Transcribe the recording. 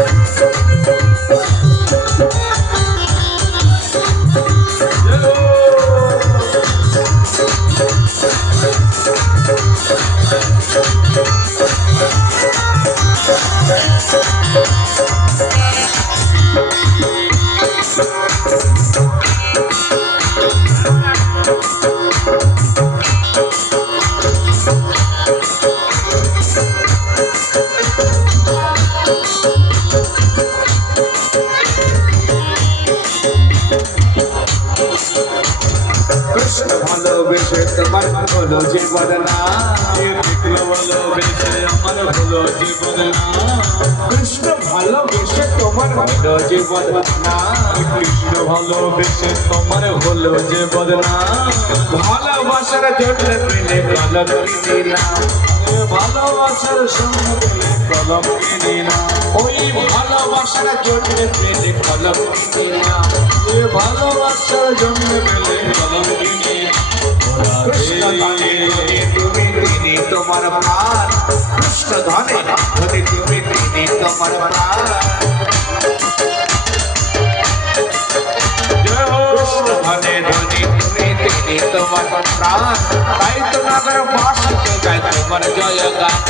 कृष्ण ভালোবেসে তোমার হলো জীবন না কৃষ্ণ ভালোবেসে আমার হলো জীবন না কৃষ্ণ ভালোবেসে তোমার হলো জীবন না কৃষ্ণ ভালোবেসে তোমার হলো জীবন না ভালোবাসার জন্য পেলে কলম কিনিনা ভালোবাসার সঙ্গে পেলে কলম কিনিনা ওই ভালোবাসার জন্য পেলে কলম কিনিনা ভালোবাসার জন্য পেলে কলম কিনিনা কৃষ্ণ ধনে তুমি তিনি তোমার প্রাণ কৃষ্ণ ধনে ধনে তুমি তিনি তোমার প্রাণ কৃষ্ণ ধনে ধনে তুমি তিনি তোমার প্রাণ তাই তোমার বাসতে গায় তোমার জয় গান